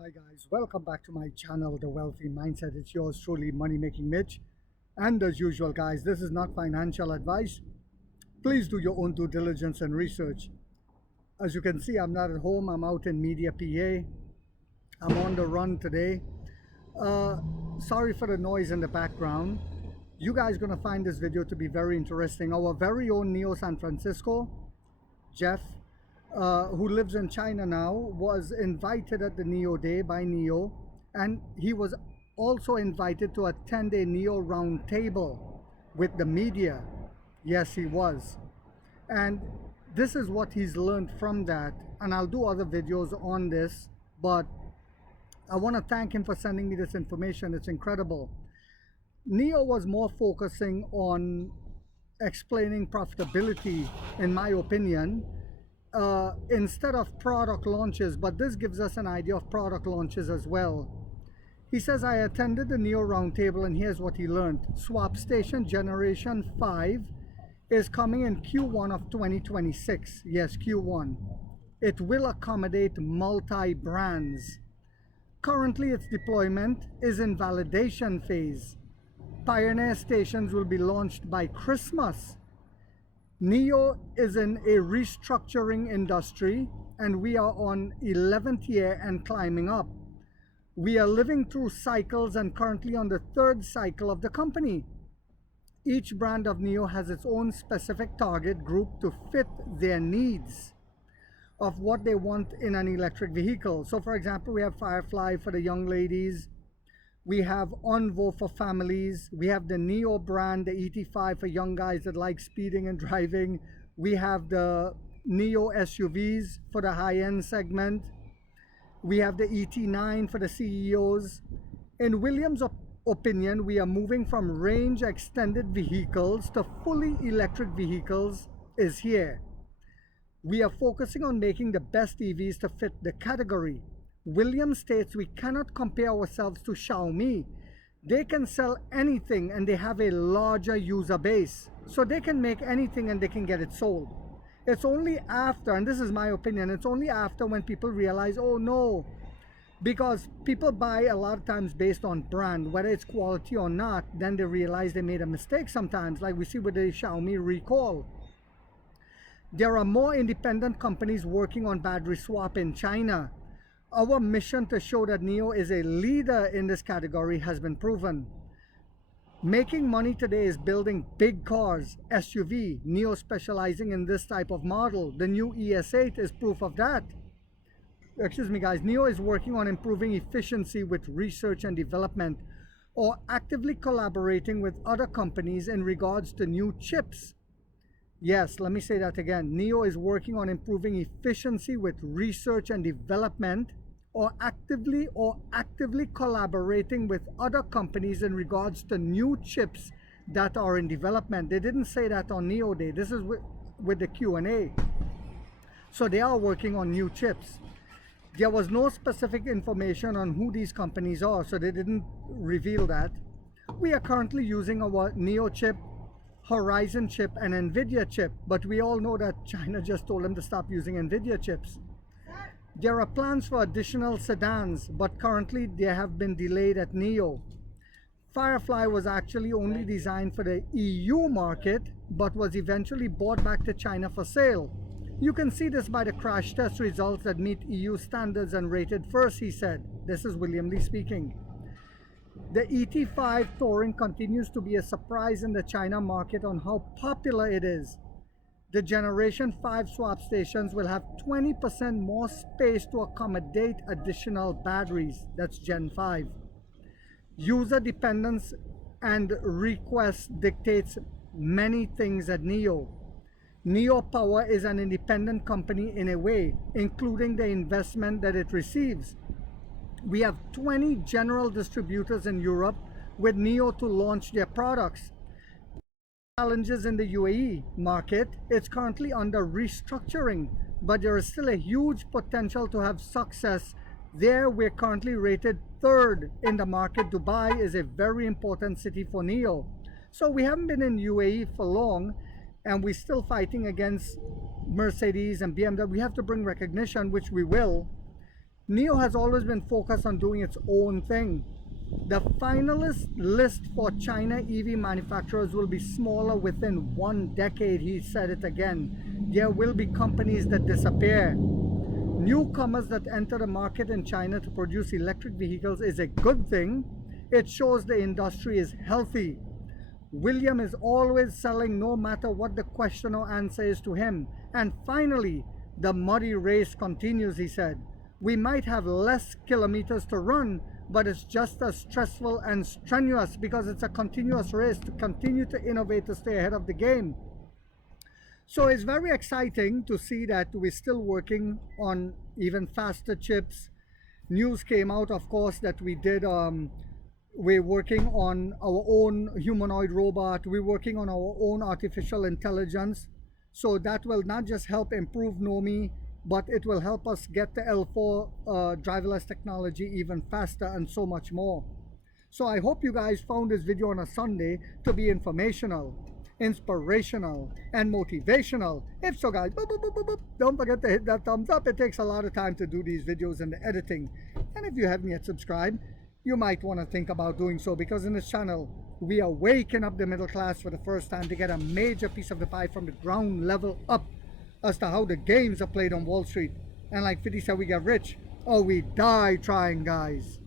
Hi guys, welcome back to my channel, The Wealthy Mindset. It's yours truly, Money Making Mitch. And as usual guys, this is not financial advice. Please do your own due diligence and research. As you can see, I'm not at home, I'm out in Media PA. I'm on the run today. Sorry for the noise in the background. You guys are going to find this video to be very interesting. Our very own Neo Sanfransisco, Jeff, who lives in China now, was invited at the Neo Day by Neo, and he was also invited to attend a Neo roundtable with the media. Yes, he was. And this is what he's learned from that. And I'll do other videos on this, but I want to thank him for sending me this information. It's incredible. Neo was more focusing on explaining profitability, in my opinion, instead of product launches, but this gives us an idea of product launches as well. He says, I attended the Neo roundtable and here's what he learned. Swap Station Generation 5 is coming in Q1 of 2026. Yes, Q1. It will accommodate multi-brands. Currently, its deployment is in validation phase. Pioneer stations will be launched by Christmas. Neo is in a restructuring industry and we are on 11th year and climbing up. We are living through cycles and currently on the third cycle of the company. Each brand of Neo has its own specific target group to fit their needs of what they want in an electric vehicle. So for example, we have Firefly for the young ladies. We have Envo for families. We have the Neo brand, the ET5 for young guys that like speeding and driving. We have the Neo SUVs for the high-end segment. We have the ET9 for the CEOs. In Williams' opinion, we are moving from range extended vehicles to fully electric vehicles is here. We are focusing on making the best EVs to fit the category. Williams states we cannot compare ourselves to Xiaomi. They can sell anything and they have a larger user base. So they can make anything and they can get it sold. It's only after, and this is my opinion, it's only after when people realize, oh no, because people buy a lot of times based on brand, whether it's quality or not, then they realize they made a mistake sometimes, like we see with the Xiaomi recall. There are more independent companies working on battery swap in China. Our mission to show that Neo is a leader in this category has been proven. Making money today is building big cars, SUV, Neo specializing in this type of model. The new ES8 is proof of that. Excuse me guys, Neo is working on improving efficiency with research and development or actively collaborating with other companies in regards to new chips. Yes, let me say that again. Neo is working on improving efficiency with research and development or actively collaborating with other companies in regards to new chips that are in development. They didn't say that on Neo Day. This is with the Q&A. So they are working on new chips. There was no specific information on who these companies are, so they didn't reveal that. We are currently using our Neo chip, Horizon chip, and NVIDIA chip, but we all know that China just told them to stop using NVIDIA chips. There are plans for additional sedans, but currently they have been delayed at Neo. Firefly was actually only designed for the EU market, but was eventually bought back to China for sale. You can see this by the crash test results that meet EU standards and rated first, he said. This is William Lee speaking. The ET5 touring continues to be a surprise in the China market on how popular it is. The Generation 5 swap stations will have 20% more space to accommodate additional batteries. That's Gen 5. User dependence and request dictates many things at Neo. Neo Power is an independent company in a way, including the investment that it receives. We have 20 general distributors in Europe with Neo to launch their products. Challenges in the UAE market, it's currently under restructuring, but there is still a huge potential to have success there. We're currently rated third in the market. Dubai is a very important city for Neo. So we haven't been in UAE for long and we're still fighting against Mercedes and BMW. We have to bring recognition, which we will. NIO has always been focused on doing its own thing. The finalist list for China EV manufacturers will be smaller within 1 decade, he said it again. There will be companies that disappear. Newcomers that enter the market in China to produce electric vehicles is a good thing. It shows the industry is healthy. William is always selling no matter what the question or answer is to him. And finally, the muddy race continues, he said. We might have less kilometers to run, but it's just as stressful and strenuous because it's a continuous race to continue to innovate to stay ahead of the game. So it's very exciting to see that we're still working on even faster chips. News came out, of course, that we're working on our own humanoid robot. We're working on our own artificial intelligence. So that will not just help improve NOMI, but it will help us get the L4 driverless technology even faster and so much more. So I hope you guys found this video on a Sunday to be informational, inspirational, and motivational. If so, guys, boop, boop, boop, boop, boop, don't forget to hit that thumbs up. It takes a lot of time to do these videos and the editing. And if you haven't yet subscribed, you might want to think about doing so, because in this channel, we are waking up the middle class for the first time to get a major piece of the pie from the ground level up as to how the games are played on Wall Street. And like 50 said, we get rich or we die trying, guys.